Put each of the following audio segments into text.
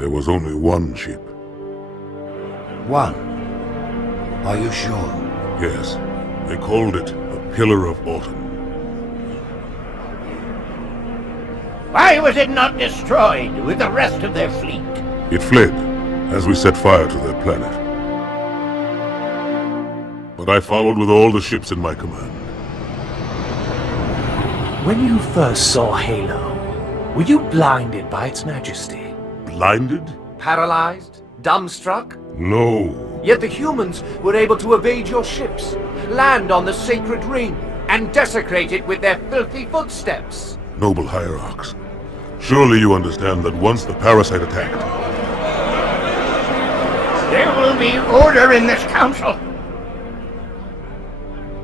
There was only one ship. One? Are you sure? Yes. They called it a Pillar of Autumn. Why was it not destroyed with the rest of their fleet? It fled as we set fire to their planet. But I followed with all the ships in my command. When you first saw Halo, were you blinded by its majesty? Blinded? Paralyzed? Dumbstruck? No. Yet the humans were able to evade your ships, land on the sacred ring, and desecrate it with their filthy footsteps. Noble Hierarchs, surely you understand that once the parasite attacked... There will be order in this council.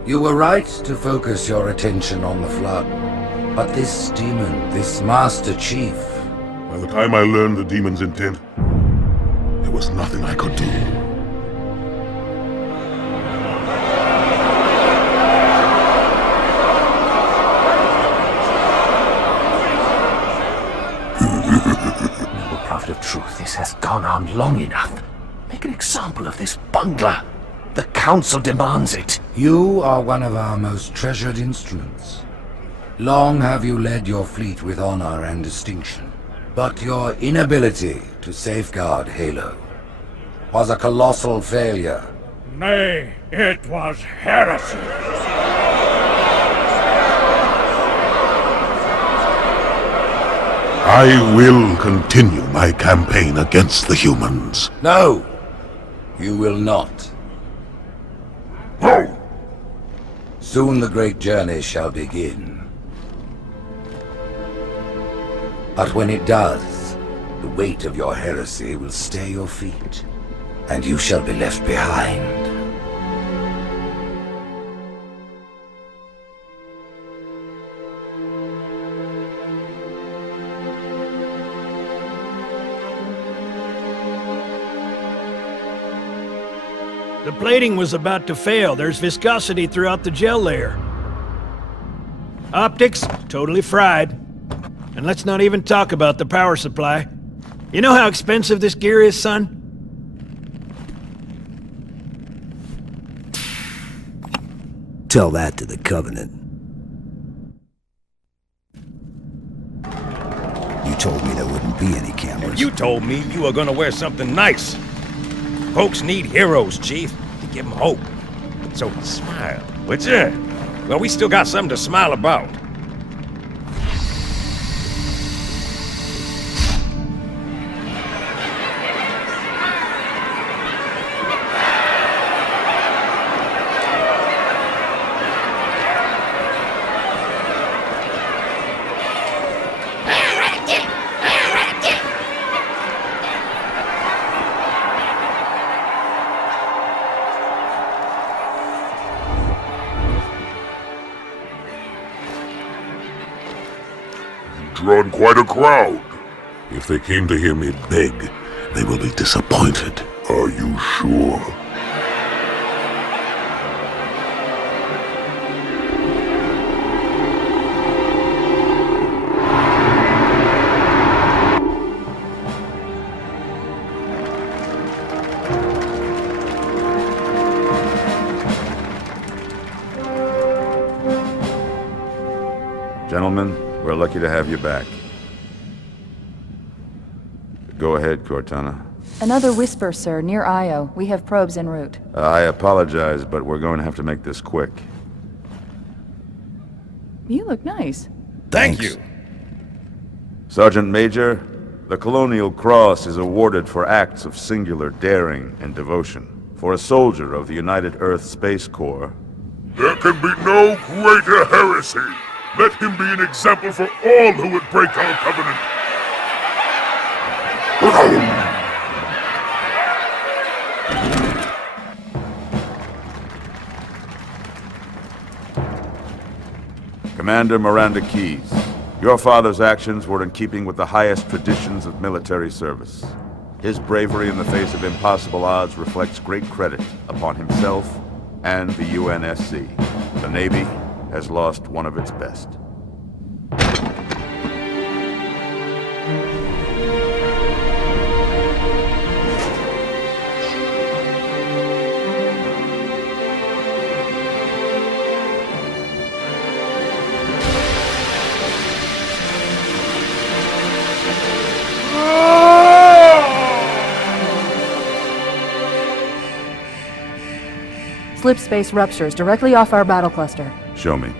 You were right to focus your attention on the Flood. But this demon, this Master Chief... By the time I learned the demon's intent, there was nothing I could do. Noble Prophet of Truth, this has gone on long enough. Make an example of this bungler. The Council demands it. You are one of our most treasured instruments. Long have you led your fleet with honor and distinction. But your inability to safeguard Halo was a colossal failure. Nay, it was heresy. I will continue my campaign against the humans. No, you will not. No! Soon the great journey shall begin. But when it does, the weight of your heresy will stay your feet, and you shall be left behind. The plating was about to fail. There's viscosity throughout the gel layer. Optics, totally fried. And let's not even talk about the power supply. You know how expensive this gear is, son? Tell that to the Covenant. You told me there wouldn't be any cameras. You told me you were gonna wear something nice. Folks need heroes, Chief, to give them hope. So smile, would ya? Well, we still got something to smile about. Drawn quite a crowd. If they came to hear me beg, they will be disappointed. Are you sure? Gentlemen, we're lucky to have you back. Go ahead, Cortana. Another whisper, sir, near Io. We have probes en route. I apologize, but we're going to have to make this quick. You look nice. Thank you. Sergeant Major, the Colonial Cross is awarded for acts of singular daring and devotion. For a soldier of the United Earth Space Corps. There can be no greater heresy. Let him be an example for all who would break our covenant. Commander Miranda Keyes, your father's actions were in keeping with the highest traditions of military service. His bravery in the face of impossible odds reflects great credit upon himself and the UNSC. The Navy has lost one of its best. slip space ruptures directly off our battle cluster. Show me.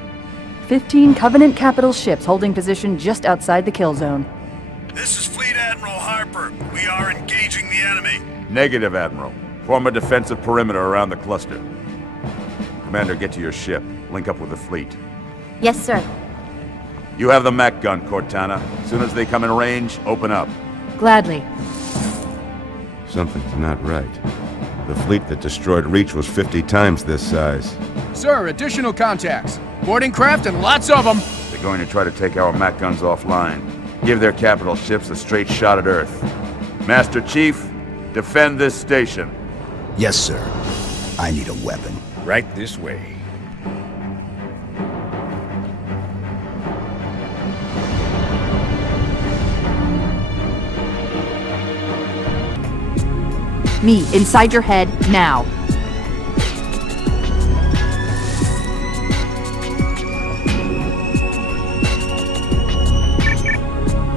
15 Covenant capital ships holding position just outside the kill zone. This is Fleet Admiral Harper. We are engaging the enemy. Negative, Admiral. Form a defensive perimeter around the cluster. Commander, get to your ship. Link up with the fleet. Yes, sir. You have the Mac gun, Cortana. As soon as they come in range, open up. Gladly. Something's not right. The fleet that destroyed Reach was 50 times this size. Sir, additional contacts. Boarding craft and lots of them. They're going to try to take our Mac guns offline. Give their capital ships a straight shot at Earth. Master Chief, defend this station. Yes, sir. I need a weapon. Right this way. Me, inside your head, now.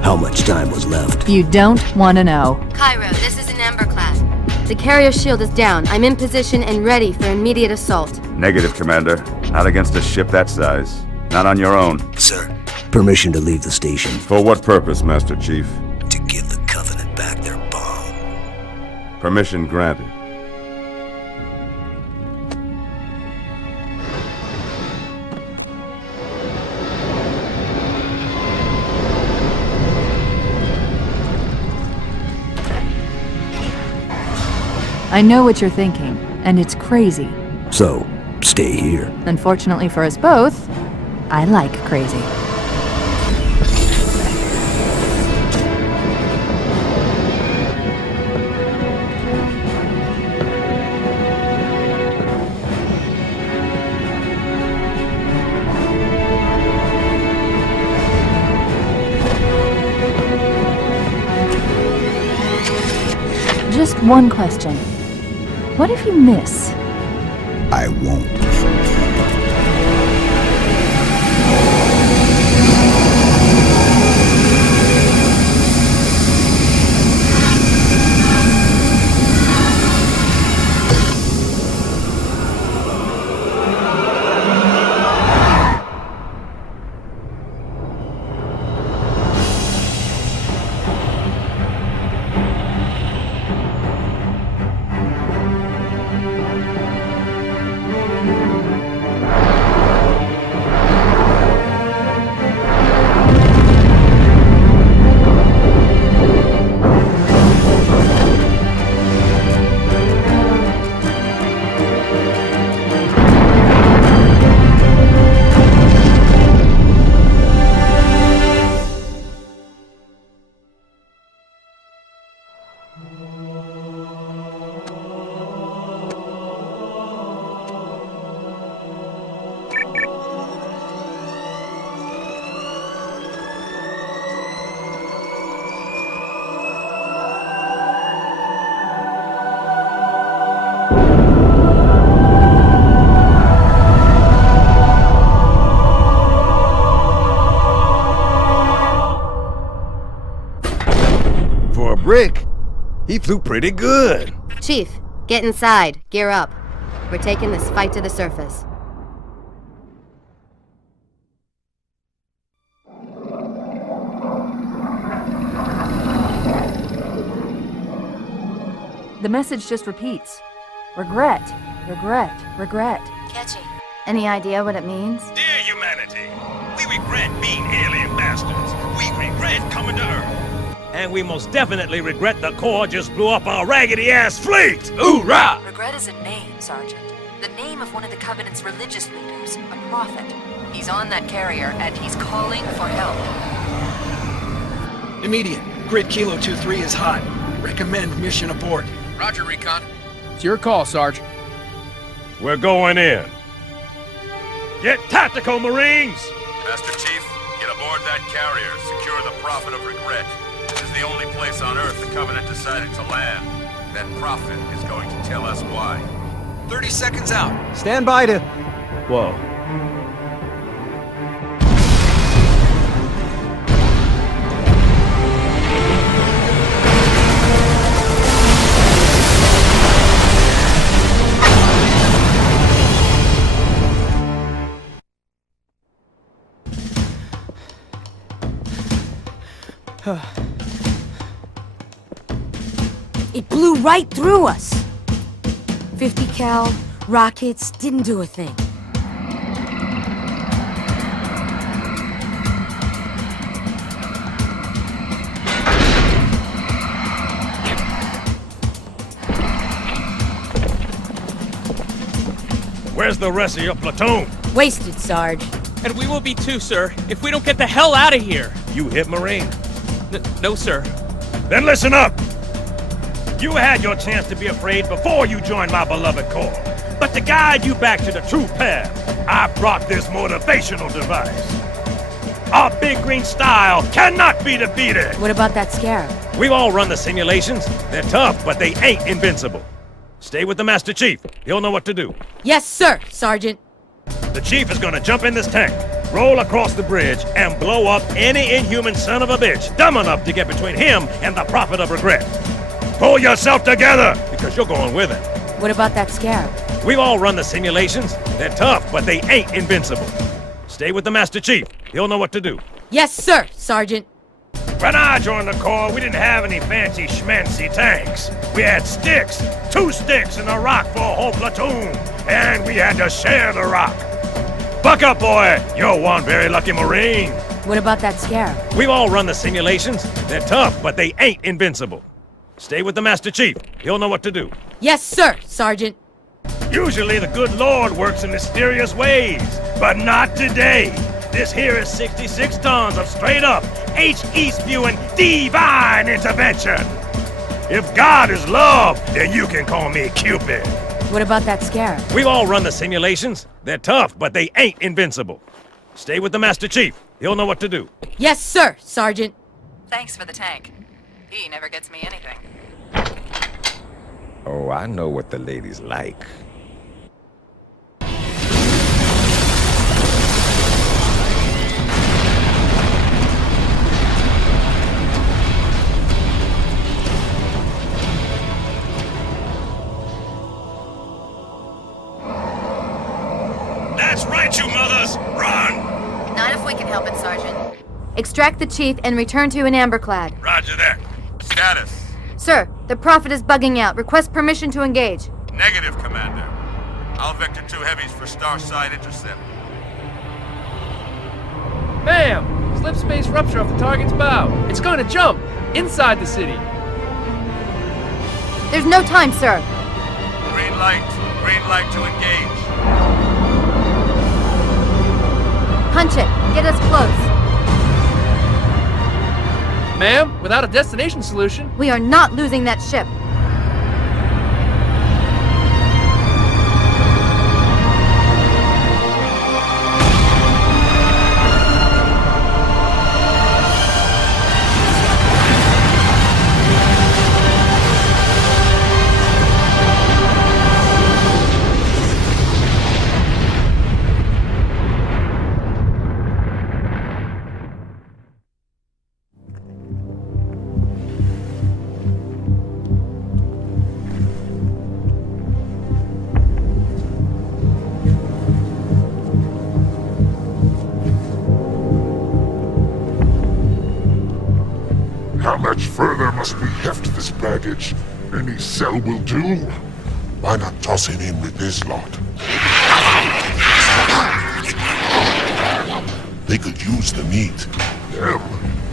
How much time was left? You don't want to know. Cairo, this is an Ember class. The carrier shield is down. I'm in position and ready for immediate assault. Negative, Commander. Not against a ship that size. Not on your own. Sir, permission to leave the station. For what purpose, Master Chief? To give the Covenant back their bomb. Permission granted. I know what you're thinking, and it's crazy. So, stay here. Unfortunately for us both, I like crazy. Just one question. What if you miss? I won't. Brick, he flew pretty good. Chief, get inside. Gear up. We're taking this fight to the surface. The message just repeats. Regret, regret, regret. Catchy. Any idea what it means? Dear humanity, we regret being alien bastards. We regret coming to Earth. And we most definitely regret the Corps just blew up our raggedy-ass fleet! Hoorah! Regret is a name, Sergeant. The name of one of the Covenant's religious leaders, a prophet. He's on that carrier, and he's calling for help. Immediate. Grid Kilo 2-3 is hot. Recommend mission abort. Roger, Recon. It's your call, Sarge. We're going in. Get tactical, Marines! Master Chief, get aboard that carrier. Secure the Prophet of Regret. This is the only place on Earth the Covenant decided to land. That Prophet is going to tell us why. 30 seconds out. Stand by to... Whoa. It blew right through us. 50 cal, rockets, didn't do a thing. Where's the rest of your platoon? Wasted, Sarge. And we will be too, sir, if we don't get the hell out of here. You hit Marine? No, sir. Then listen up! You had your chance to be afraid before you joined my beloved Corps. But to guide you back to the true path, I brought this motivational device. Our big green style cannot be defeated! What about that Scarab? We've all run the simulations. They're tough, but they ain't invincible. Stay with the Master Chief. He'll know what to do. Yes, sir, Sergeant. The Chief is gonna jump in this tank, roll across the bridge, and blow up any inhuman son of a bitch dumb enough to get between him and the Prophet of Regret. Pull yourself together, because you're going with him. What about that Scarab? We've all run the simulations. They're tough, but they ain't invincible. Stay with the Master Chief. He'll know what to do. Yes, sir, Sergeant. When I joined the Corps, we didn't have any fancy schmancy tanks. We had sticks, 2 sticks and a rock for a whole platoon, and we had to share the rock. Buck up, boy! You're one very lucky Marine. What about that Scarab? We've all run the simulations. They're tough, but they ain't invincible. Stay with the Master Chief. He'll know what to do. Yes, sir, Sergeant. Usually the good Lord works in mysterious ways, but not today. This here is 66 tons of straight-up, H-E-spewing divine intervention. If God is love, then you can call me Cupid. What about that Scarab? We've all run the simulations. They're tough, but they ain't invincible. Stay with the Master Chief. He'll know what to do. Yes, sir, Sergeant. Thanks for the tank. He never gets me anything. Oh, I know what the ladies like. That's right, you mothers! Run! Not if we can help it, Sergeant. Extract the Chief and return to an Amberclad. Roger that. Status. Sir, the Prophet is bugging out. Request permission to engage. Negative, Commander. I'll vector 2 heavies for Starside intercept. Bam! Slip space rupture off the target's bow. It's going to jump! Inside the city. There's no time, sir. Green light. Green light to engage. Punch it. Get us close. Ma'am, without a destination solution... We are not losing that ship. How much further must we heft this baggage? Any cell will do. Why not toss him in with this lot? They could use the meat. Them?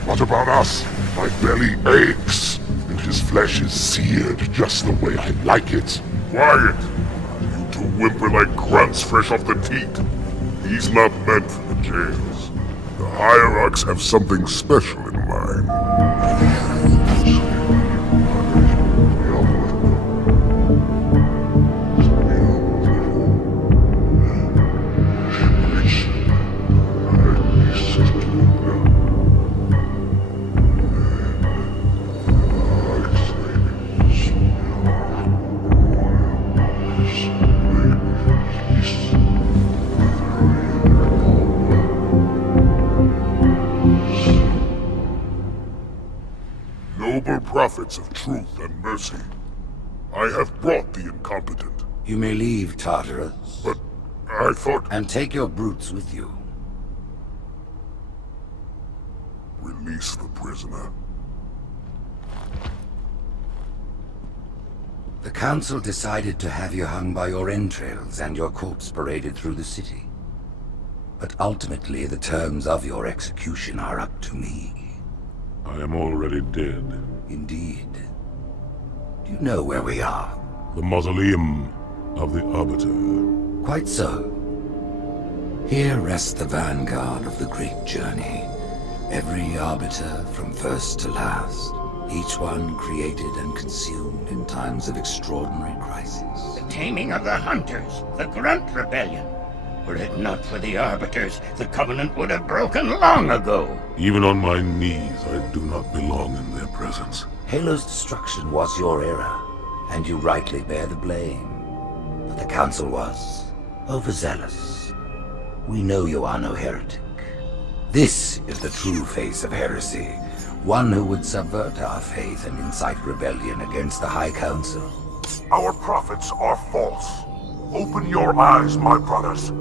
What about us? My belly aches, and his flesh is seared just the way I like it. Quiet! You two whimper like grunts fresh off the teat. He's not meant for the jails. The Hierarchs have something special in mind. Noble prophets of truth and mercy, I have brought the incompetent. You may leave, Tartarus. But I thought... And take your brutes with you. Release the prisoner. The Council decided to have you hung by your entrails and your corpse paraded through the city. But ultimately, the terms of your execution are up to me. I am already dead. Indeed. Do you know where we are? The mausoleum of the Arbiter. Quite so. Here rests the vanguard of the great journey. Every Arbiter from first to last. Each one created and consumed in times of extraordinary crisis. The taming of the Hunters, the Grunt Rebellion. Were it not for the Arbiters, the Covenant would have broken long ago. Even on my knees, I do not belong in their presence. Halo's destruction was your error, and you rightly bear the blame. But the Council was overzealous. We know you are no heretic. This is the true face of heresy. One who would subvert our faith and incite rebellion against the High Council. Our prophets are false. Open your eyes, my brothers.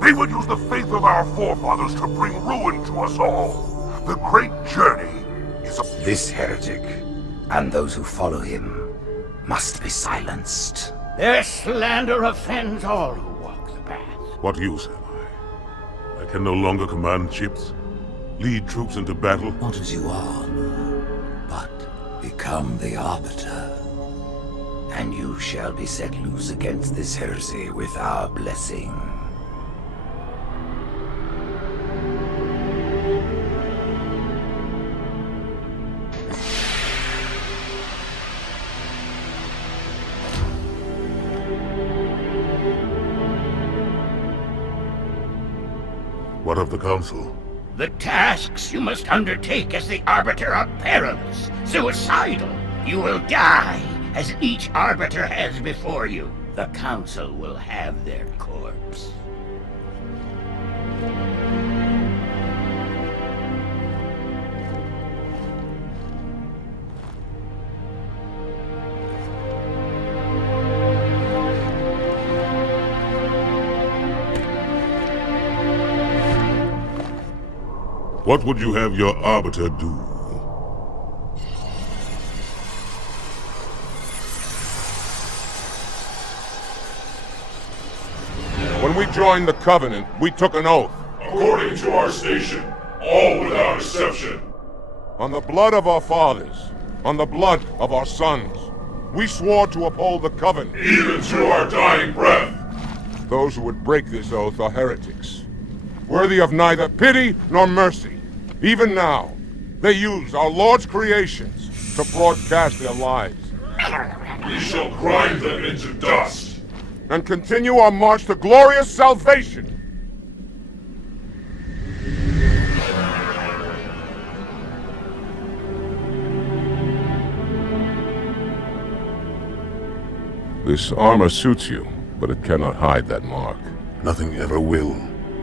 They would use the faith of our forefathers to bring ruin to us all. The great journey is a... This heretic, and those who follow him, must be silenced. Their slander offends all who walk the path. What use am I? I can no longer command ships, lead troops into battle. Not as you are, but become the Arbiter. And you shall be set loose against this heresy with our blessing. What of the Council? The tasks you must undertake as the Arbiter are perilous, suicidal. You will die, as each Arbiter has before you. The Council will have their corpse. What would you have your Arbiter do? When we joined the Covenant, we took an oath. According to our station, all without exception. On the blood of our fathers, on the blood of our sons, we swore to uphold the Covenant. Even to our dying breath. Those who would break this oath are heretics, worthy of neither pity nor mercy. Even now, they use our Lord's creations to broadcast their lies. We shall grind them into dust. And continue our march to glorious salvation. This armor suits you, but it cannot hide that mark. Nothing ever will.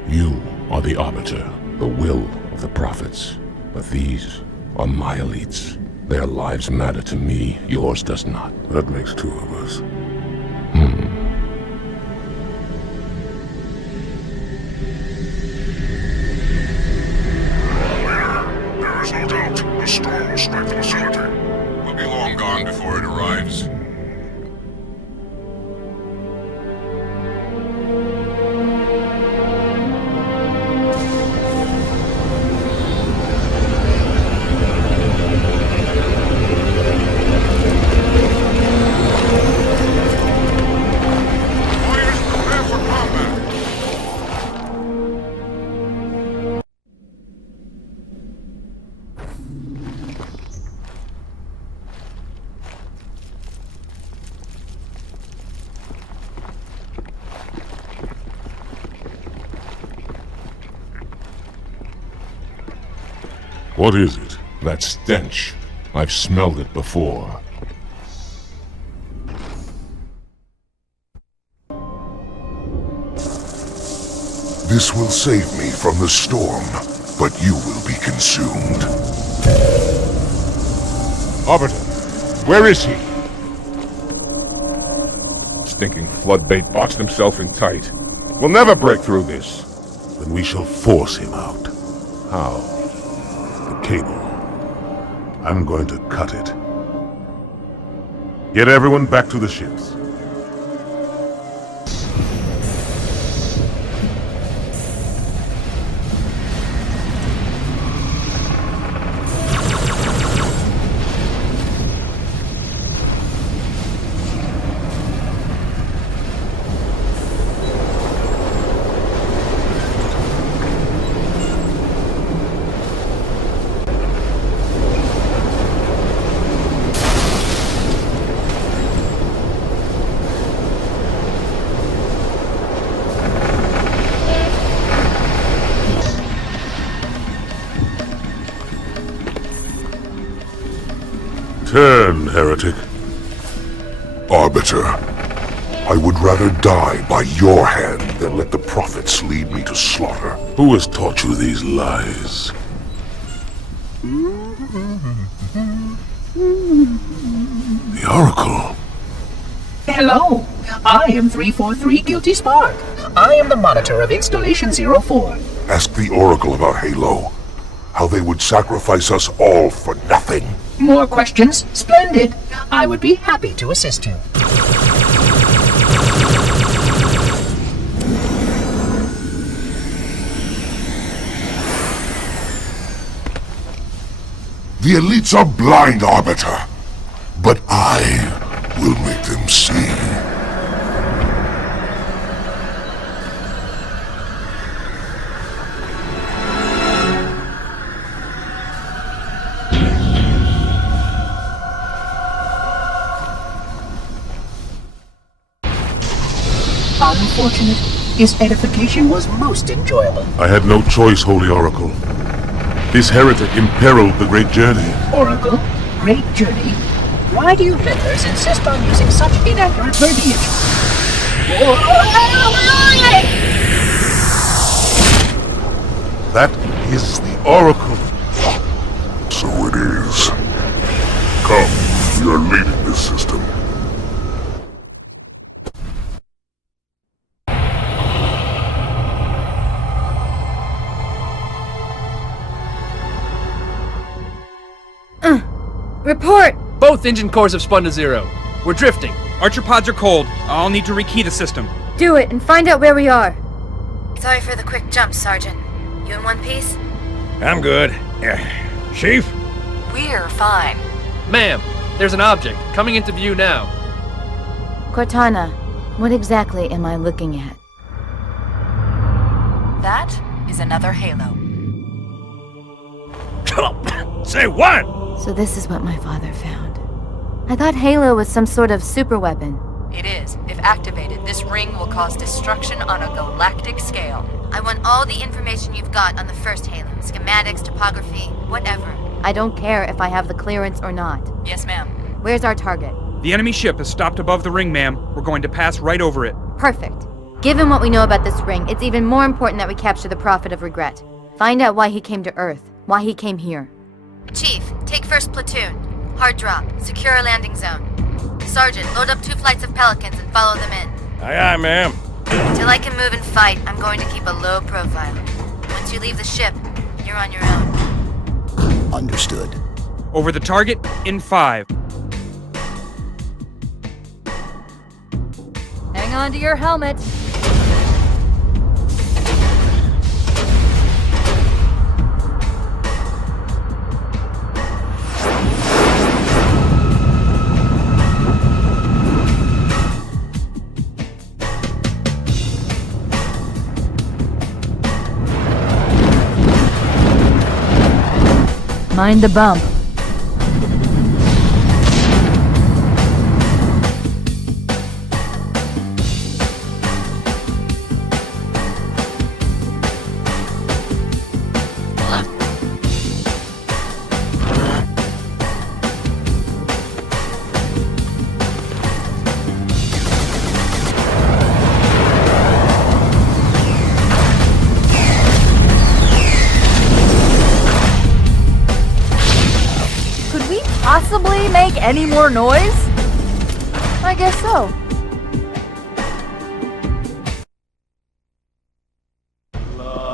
You are the Arbiter, the will of the prophets. But these are my elites. Their lives matter to me, yours does not. That makes two of us. There is no doubt the storm will strike the facility. We'll be long gone before it arrives. What is it? That stench. I've smelled it before. This will save me from the storm, but you will be consumed. Arbiter, where is he? Stinking floodbait boxed himself in tight. We'll never break through this. Then we shall force him out. How? The cable. I'm going to cut it. Get everyone back to the ships. Turn, heretic. Arbiter, I would rather die by your hand than let the prophets lead me to slaughter. Who has taught you these lies? The Oracle. Hello, I am 343 Guilty Spark. I am the monitor of Installation 04. Ask the Oracle about Halo. How they would sacrifice us all for nothing. More questions? Splendid. I would be happy to assist you. The elites are blind, Arbiter. But I will make them see. Unfortunate. His edification was most enjoyable. I had no choice, Holy Oracle. This heretic imperiled the great journey. Oracle, great journey. Why do you members insist on using such inaccurate verbiage? That is the Oracle. So it is. Come, we are leading this system. Report! Both engine cores have spun to zero. We're drifting. Archer pods are cold. I'll need to rekey the system. Do it and find out where we are. Sorry for the quick jump, Sergeant. You in one piece? I'm good. Chief? We're fine. Ma'am, there's an object coming into view now. Cortana, what exactly am I looking at? That is another Halo. Say what? So this is what my father found. I thought Halo was some sort of super weapon. It is. If activated, this ring will cause destruction on a galactic scale. I want all the information you've got on the first Halo. Schematics, topography, whatever. I don't care if I have the clearance or not. Yes, ma'am. Where's our target? The enemy ship has stopped above the ring, ma'am. We're going to pass right over it. Perfect. Given what we know about this ring, it's even more important that we capture the Prophet of Regret. Find out why he came to Earth, why he came here. Chief, take first platoon. Hard drop. Secure a landing zone. Sergeant, load up 2 flights of Pelicans and follow them in. Aye, aye, ma'am. Till I can move and fight, I'm going to keep a low profile. Once you leave the ship, you're on your own. Understood. Over the target in 5. Hang on to your helmet. Mind the bump. Possibly make any more noise? I guess so.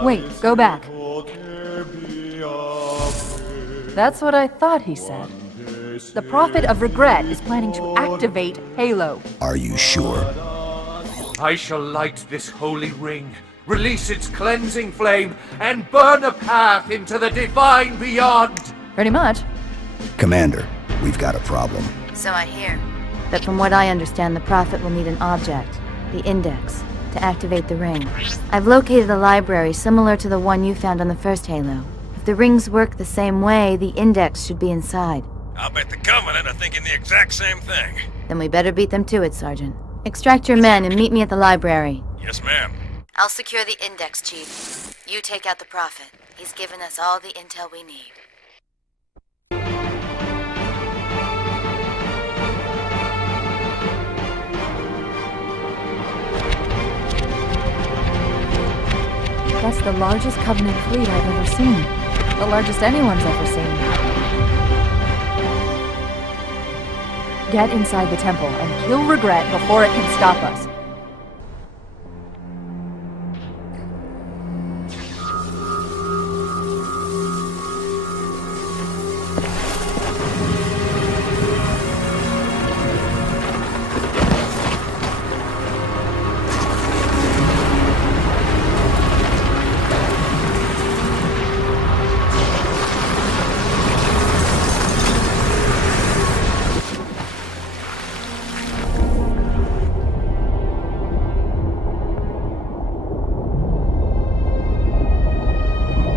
Wait, go back. That's what I thought he said. The Prophet of Regret is planning to activate Halo. Are you sure? I shall light this holy ring, release its cleansing flame, and burn a path into the divine beyond! Pretty much. Commander, we've got a problem. So I hear. But from what I understand, the Prophet will need an object, the Index, to activate the ring. I've located a library similar to the one you found on the first Halo. If the rings work the same way, the Index should be inside. I'll bet the Covenant are thinking the exact same thing. Then we better beat them to it, Sergeant. Extract your men and meet me at the library. Yes, ma'am. I'll secure the Index, Chief. You take out the Prophet. He's given us all the intel we need. That's the largest Covenant fleet I've ever seen. The largest anyone's ever seen. Get inside the temple and kill Regret before it can stop us.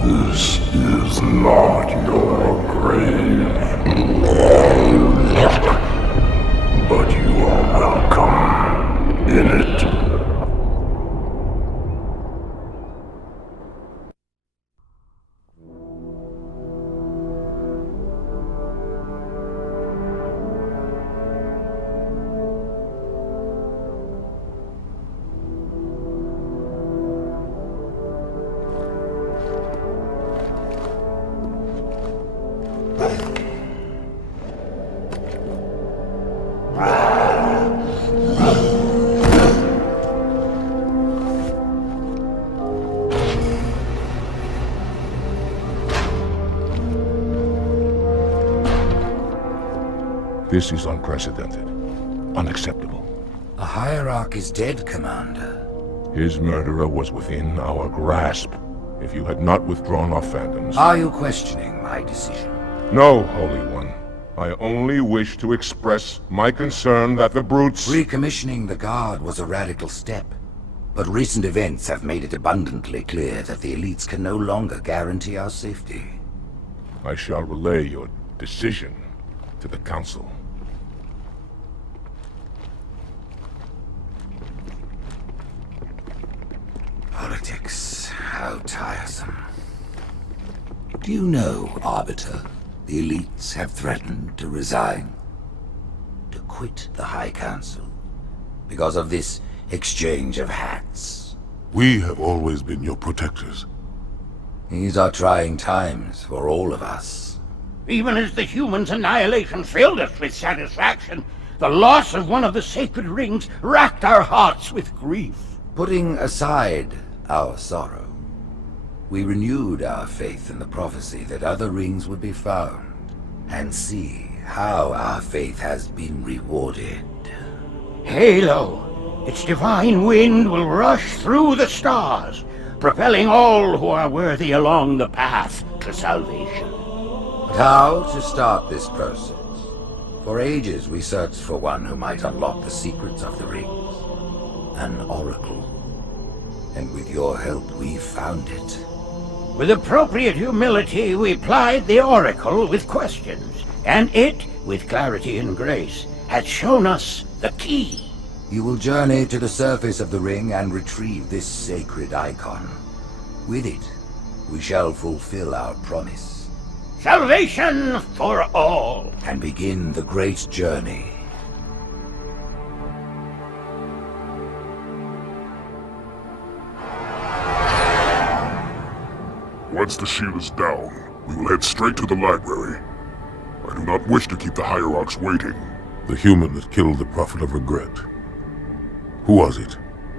This is not your grave. But you are welcome in it. This is unprecedented. Unacceptable. The Hierarch is dead, Commander. His murderer was within our grasp. If you had not withdrawn our phantoms... Are you questioning my decision? No, Holy One. I only wish to express my concern that the brutes... Recommissioning the Guard was a radical step. But recent events have made it abundantly clear that the elites can no longer guarantee our safety. I shall relay your decision to the Council. Politics, how tiresome. Do you know, Arbiter, the elites have threatened to resign? To quit the High Council? Because of this exchange of hats? We have always been your protectors. These are trying times for all of us. Even as the humans' annihilation filled us with satisfaction, the loss of one of the sacred rings racked our hearts with grief. Putting aside our sorrow, we renewed our faith in the prophecy that other rings would be found, and see how our faith has been rewarded. Halo, its divine wind will rush through the stars, propelling all who are worthy along the path to salvation. But how to start this process? For ages we searched for one who might unlock the secrets of the rings. An oracle. And with your help, we found it. With appropriate humility, we plied the oracle with questions, and it, with clarity and grace, has shown us the key. You will journey to the surface of the ring and retrieve this sacred icon. With it, we shall fulfill our promise. Salvation for all. And begin the great journey. Once the shield is down, we will head straight to the library. I do not wish to keep the Hierarchs waiting. The human that killed the Prophet of Regret. Who was it?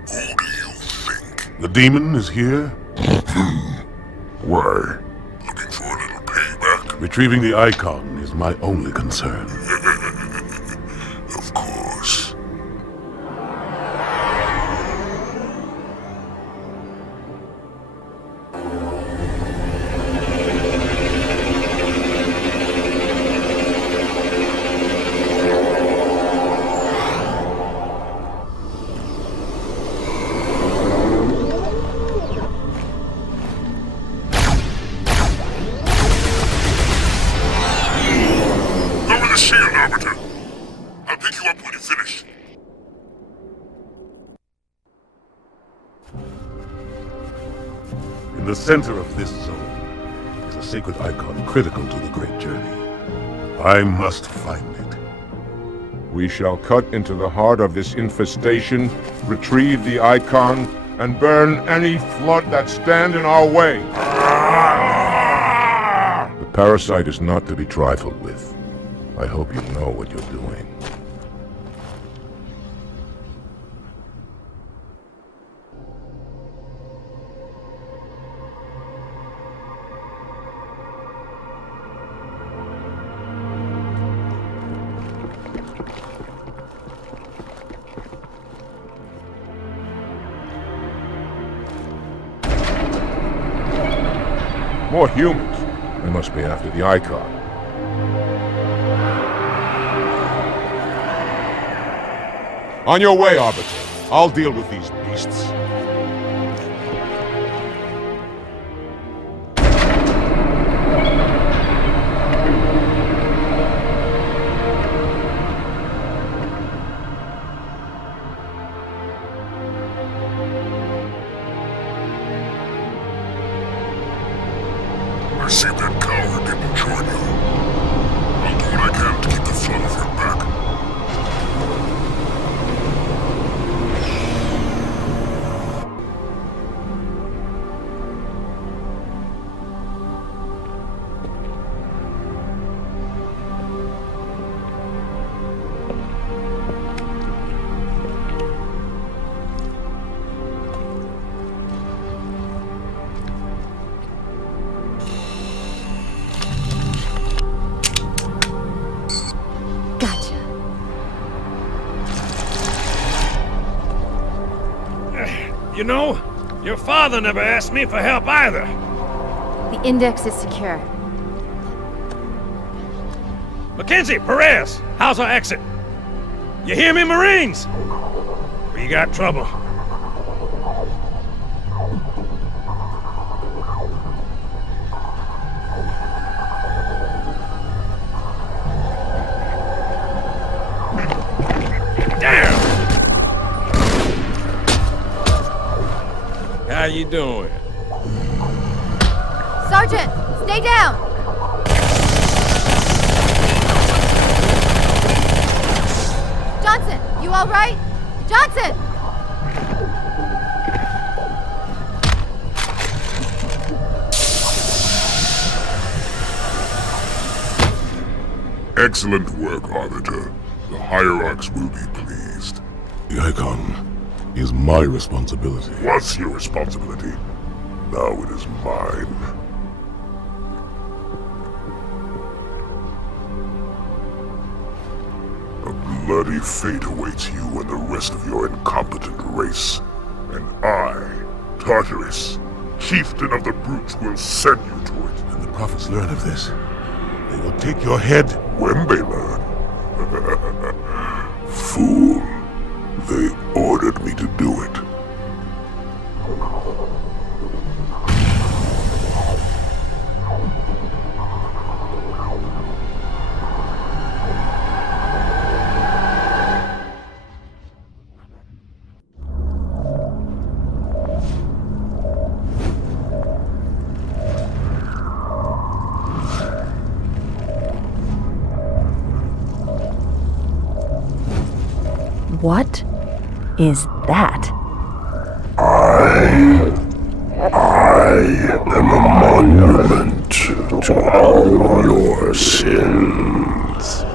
Who do you think? The demon is here? Why? Looking for a little payback? Retrieving the icon is my only concern. Of course. In the center of this zone is a sacred icon critical to the great journey. I must find it. We shall cut into the heart of this infestation, retrieve the icon, and burn any flood that stand in our way. The parasite is not to be trifled with. I hope you know what you're doing. More humans. They must be after the icon. On your way, Arbiter. I'll deal with these beasts. I see that coward didn't join you. I'll do what I can to keep the flood of him back. You know, your father never asked me for help either. The index is secure. Mackenzie, Perez, how's our exit? You hear me, Marines? We got trouble. Damn! How you doing? Sergeant, stay down! Johnson, you all right? Johnson! Excellent work, Arbiter. The Hierarchs will be pleased. The icon is my responsibility. Was your responsibility. Now it is mine. A bloody fate awaits you and the rest of your incompetent race. And I, Tartarus, chieftain of the brutes, will send you to it. When the prophets learn of this, they will take your head. When they learn. Fool. They ordered me to do it. What is that? I am a monument to all your sins.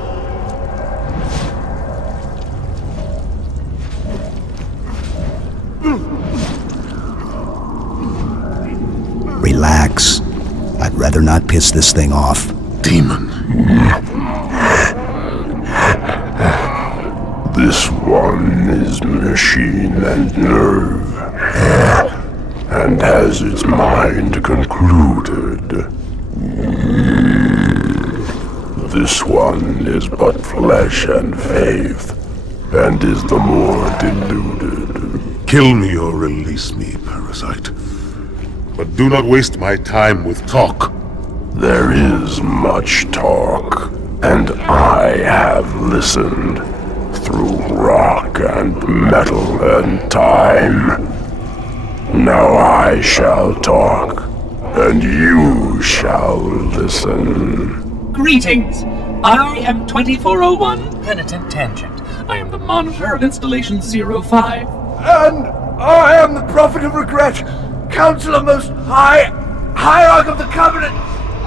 Relax. I'd rather not piss this thing off. demon. This one is machine and nerve, and has its mind concluded. This one is but flesh and faith, and is the more deluded. Kill me or release me, parasite. But do not waste my time with talk. There is much talk, and I have listened through rock and metal and time. Now I shall talk, and you shall listen. Greetings! I am 2401 Penitent Tangent. I am the monitor of Installation 05. And I am the Prophet of Regret, Counselor Most High, Hierarch of the Covenant.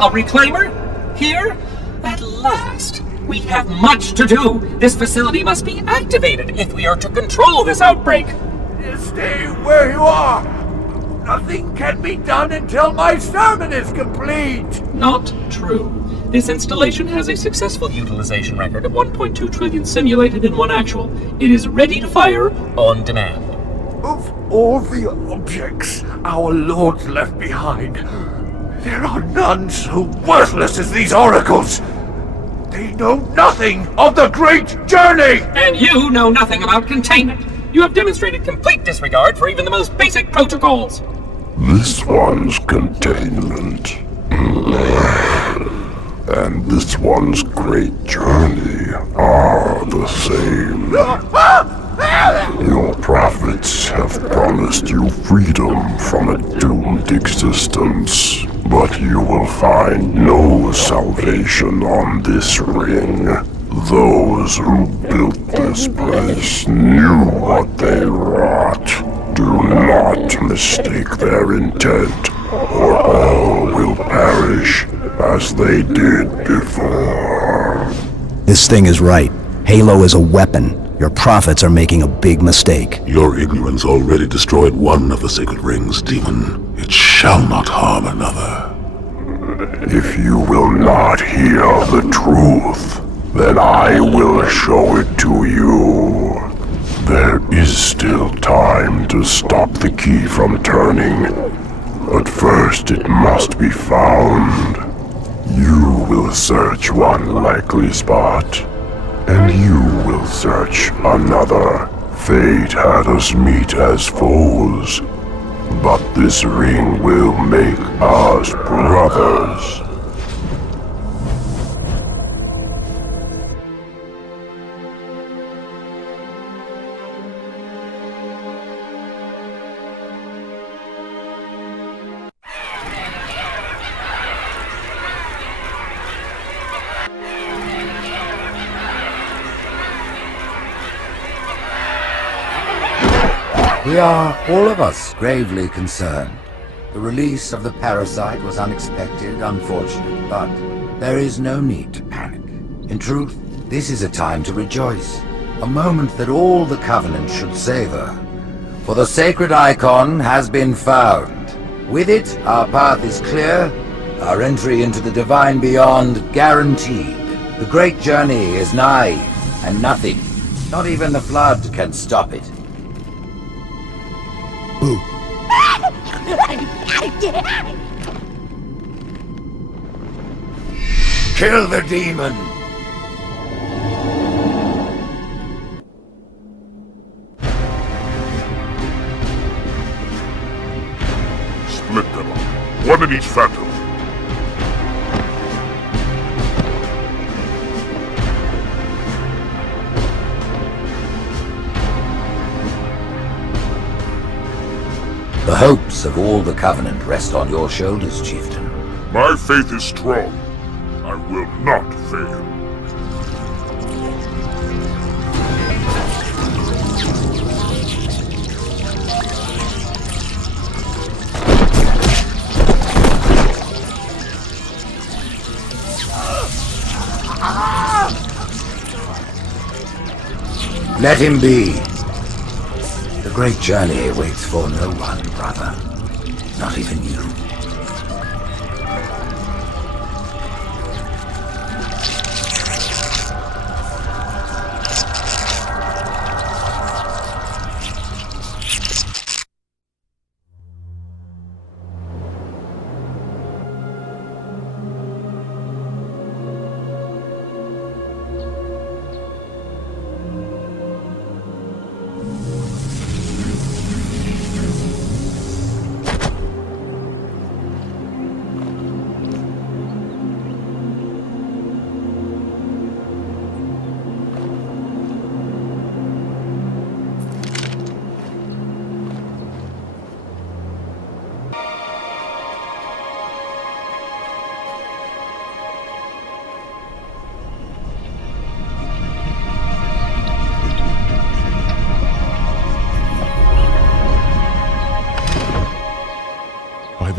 A reclaimer? Here? At last! We have much to do! This facility must be activated if we are to control this outbreak! Stay where you are! Nothing can be done until my sermon is complete! Not true. This installation has a successful utilization record of 1.2 trillion simulated and 1 actual. It is ready to fire on demand. Of all the objects our lords left behind, there are none so worthless as these oracles! They know nothing of the Great Journey! And you know nothing about containment! You have demonstrated complete disregard for even the most basic protocols! This one's containment. And this one's great journey are the same. Your prophets have promised you freedom from a doomed existence, but you will find no salvation on this ring. Those who built this place knew what they wrought. Do not mistake their intent, or all will perish as they did before. This thing is right. Halo is a weapon. Your prophets are making a big mistake. Your ignorance already destroyed one of the sacred rings, demon. It shall not harm another. If you will not hear the truth, then I will show it to you. There is still time to stop the key from turning, but first it must be found. You will search one likely spot, and you will search another. Fate had us meet as foes, but this ring will make us brothers. We are, all of us, gravely concerned. The release of the parasite was unexpected, unfortunate, but there is no need to panic. In truth, this is a time to rejoice. A moment that all the Covenant should savor. For the sacred icon has been found. With it, our path is clear, our entry into the divine beyond guaranteed. The great journey is nigh, and nothing, not even the flood, can stop it. Kill the demon! Split them up, one in each phantom. The hopes of all the Covenant rest on your shoulders, Chieftain. My faith is strong. I will not fail. Let him be. The great journey waits for no one, brother. Not even you.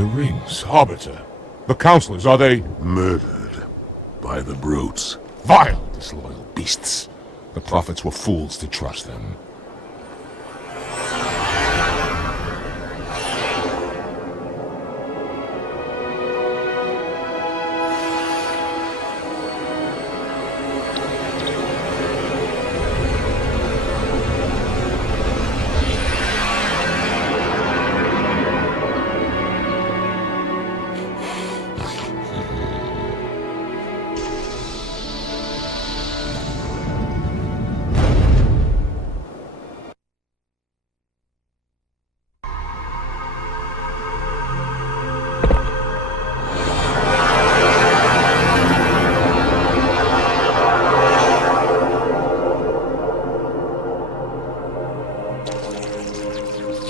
the rings, Arbiter. The counselors, are they... Murdered by the brutes. Vile, disloyal beasts. The prophets were fools to trust them.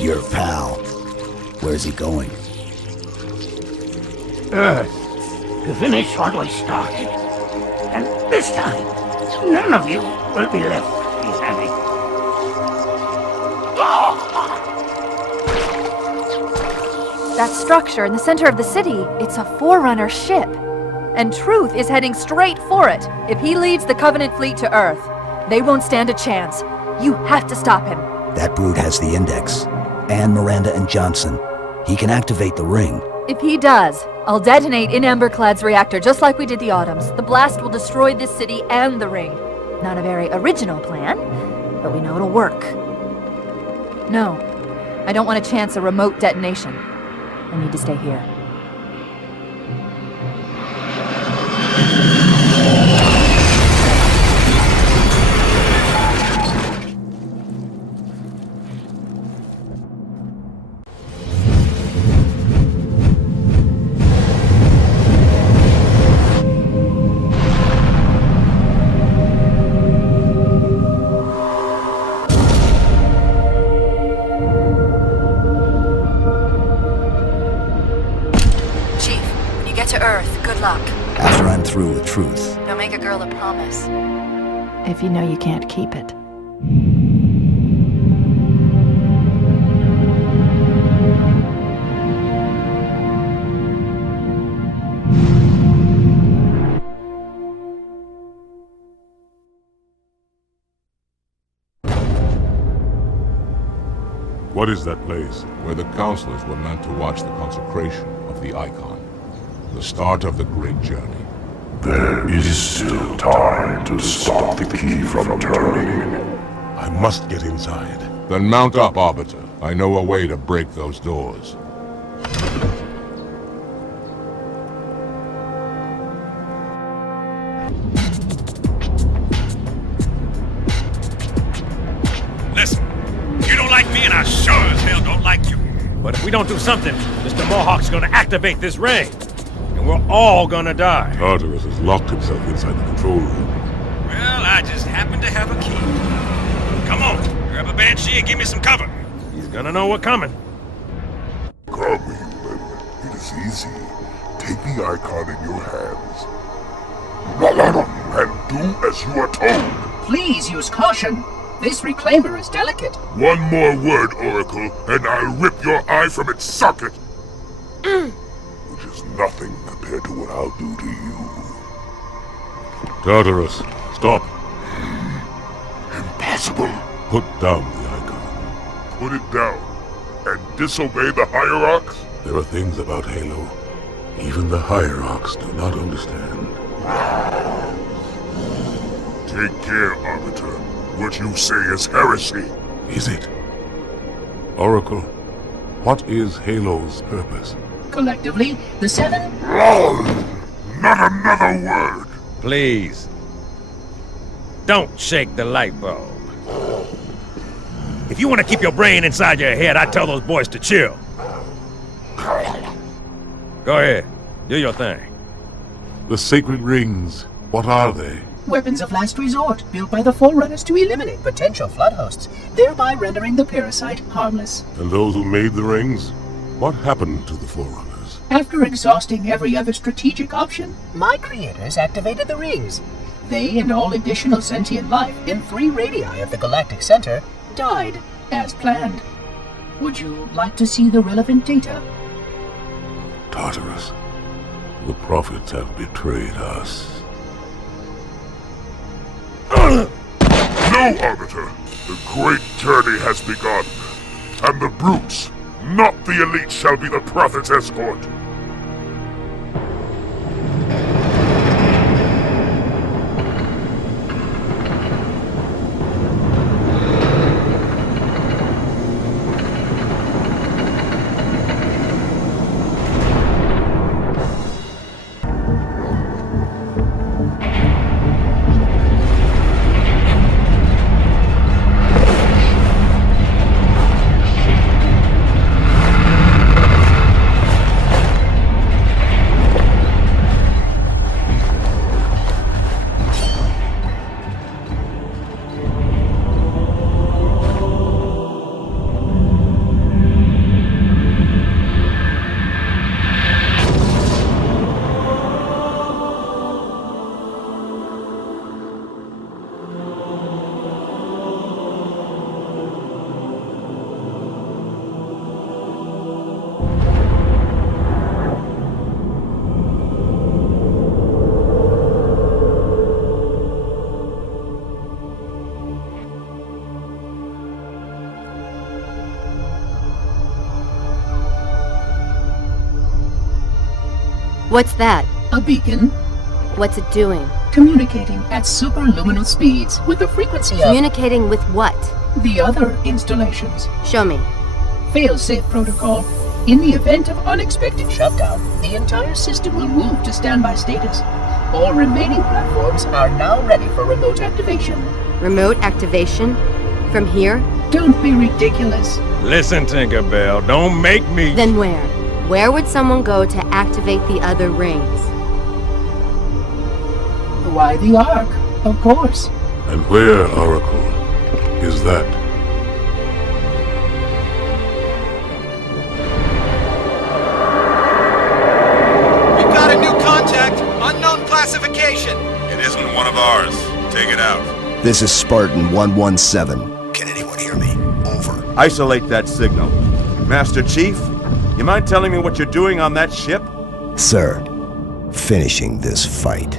Your pal. Where's he going? Earth, to finish what we started. And this time, none of you will be left behind. That structure in the center of the city, it's a Forerunner ship. And Truth is heading straight for it. If he leads the Covenant fleet to Earth, they won't stand a chance. You have to stop him. That brute has the Index. And Miranda and Johnson. He can activate the ring. If he does, I'll detonate in Emberclad's reactor just like we did the Autumn's. The blast will destroy this city and the ring. Not a very original plan, but we know it'll work. No, I don't want to chance a remote detonation. I need to stay here. After I'm through with Truth. Don't make a girl a promise. If you know you can't keep it. What is that place? Where the counselors were meant to watch the consecration of the Icon. The start of the great journey. There is still time to stop the key from turning. I must get inside. Then mount up, Arbiter. I know a way to break those doors. Listen, you don't like me and I sure as hell don't like you. But if we don't do something, Mr. Mohawk's gonna activate this ring. And we're all gonna die. Tartarus has locked himself inside the control room. Well, I just happen to have a key. Come on, grab a Banshee and give me some cover. He's gonna know we're coming. Come, human. It is easy. Take the Icon in your hands. And do as you are told. Please use caution. This reclaimer is delicate. One more word, Oracle, and I'll rip your eye from its socket. Which is nothing compared to what I'll do to you. Tartarus, stop. Impossible. Put down the Icon. Put it down and disobey the Hierarchs? There are things about Halo even the Hierarchs do not understand. Take care, Arbiter. What you say is heresy. Is it? Oracle, what is Halo's purpose? Collectively, the Seven... Not another word! Please. Don't shake the light bulb. If you want to keep your brain inside your head, I'd tell those boys to chill. Go ahead. Do your thing. The sacred rings, what are they? Weapons of last resort, built by the Forerunners to eliminate potential flood hosts, thereby rendering the parasite harmless. And those who made the rings? What happened to the Forerunners? After exhausting every other strategic option, my creators activated the rings. They and all additional sentient life in 3 radii of the Galactic Center died, as planned. Would you like to see the relevant data? Tartarus, the prophets have betrayed us. No, Arbiter! The great journey has begun, and the brutes, not the elite, shall be the prophet's escort. What's that? A beacon. What's it doing? Communicating at superluminal speeds with the frequency of... Communicating with what? The other installations. Show me. Fail-safe protocol. In the event of unexpected shutdown, the entire system will move to standby status. All remaining platforms are now ready for remote activation. Remote activation? From here? Don't be ridiculous. Listen, Tinkerbell, don't make me... Then where? Where would someone go to activate the other rings? Why the Ark, of course. And where, Oracle, is that? We've got a new contact. Unknown classification. It isn't one of ours. Take it out. This is Spartan 117. Can anyone hear me? Over. Isolate that signal. Master Chief, you mind telling me what you're doing on that ship? Sir, finishing this fight.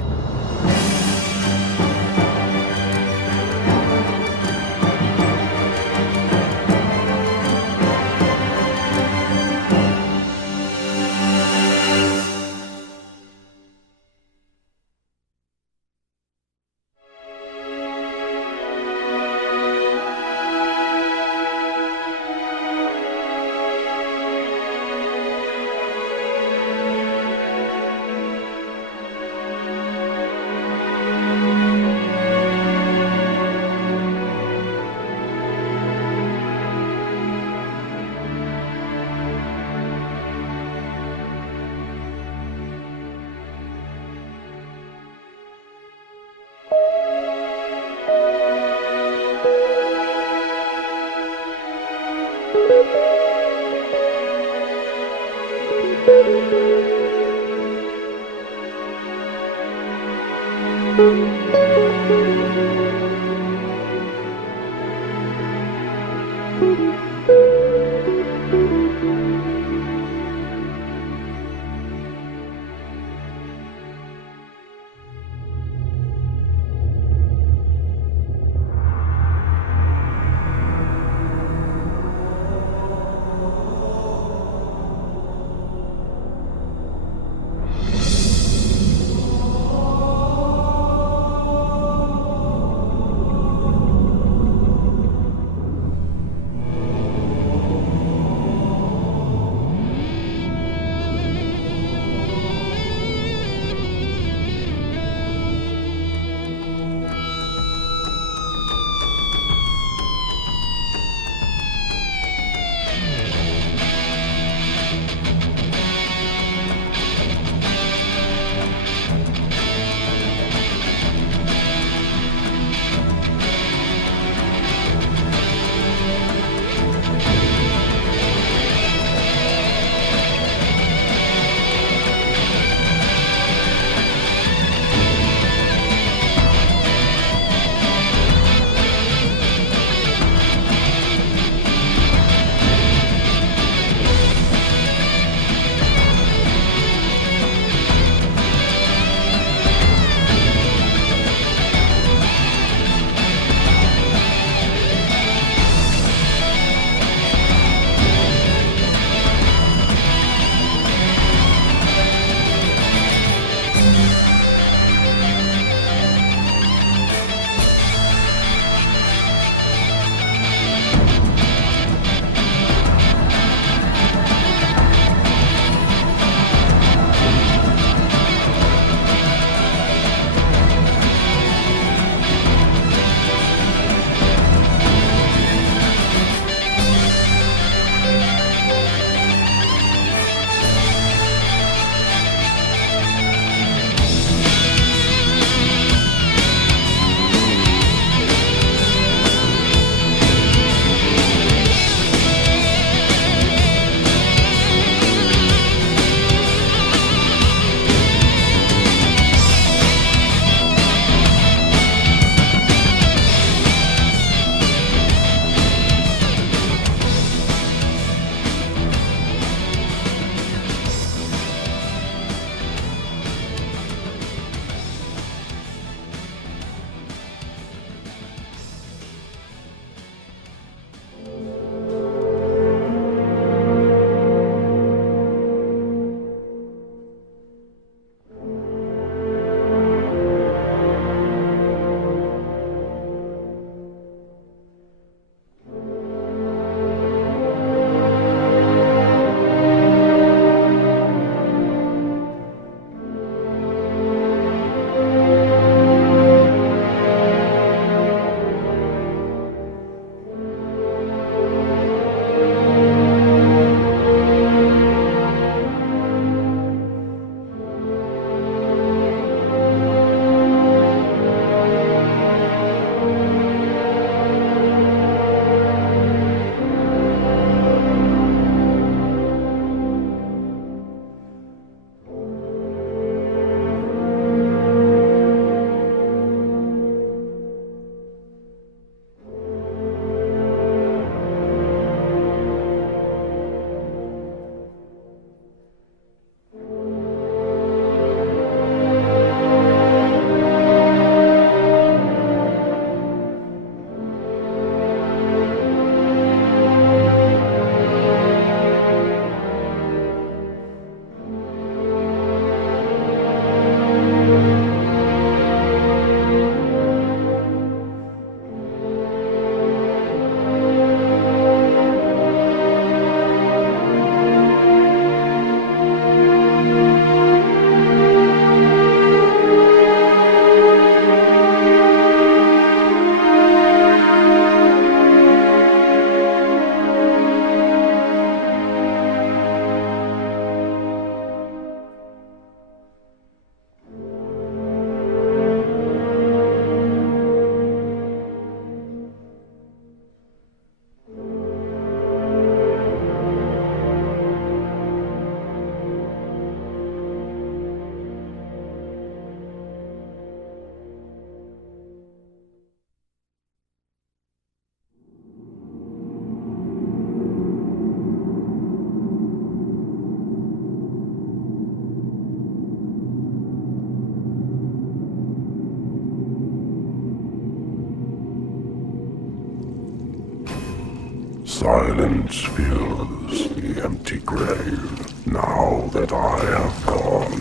Silence fills the empty grave now that I have gone.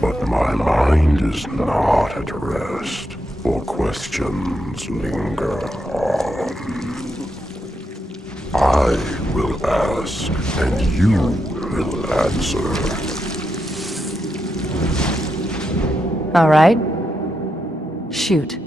But my mind is not at rest, for questions linger on. I will ask, and you will answer. All right. Shoot.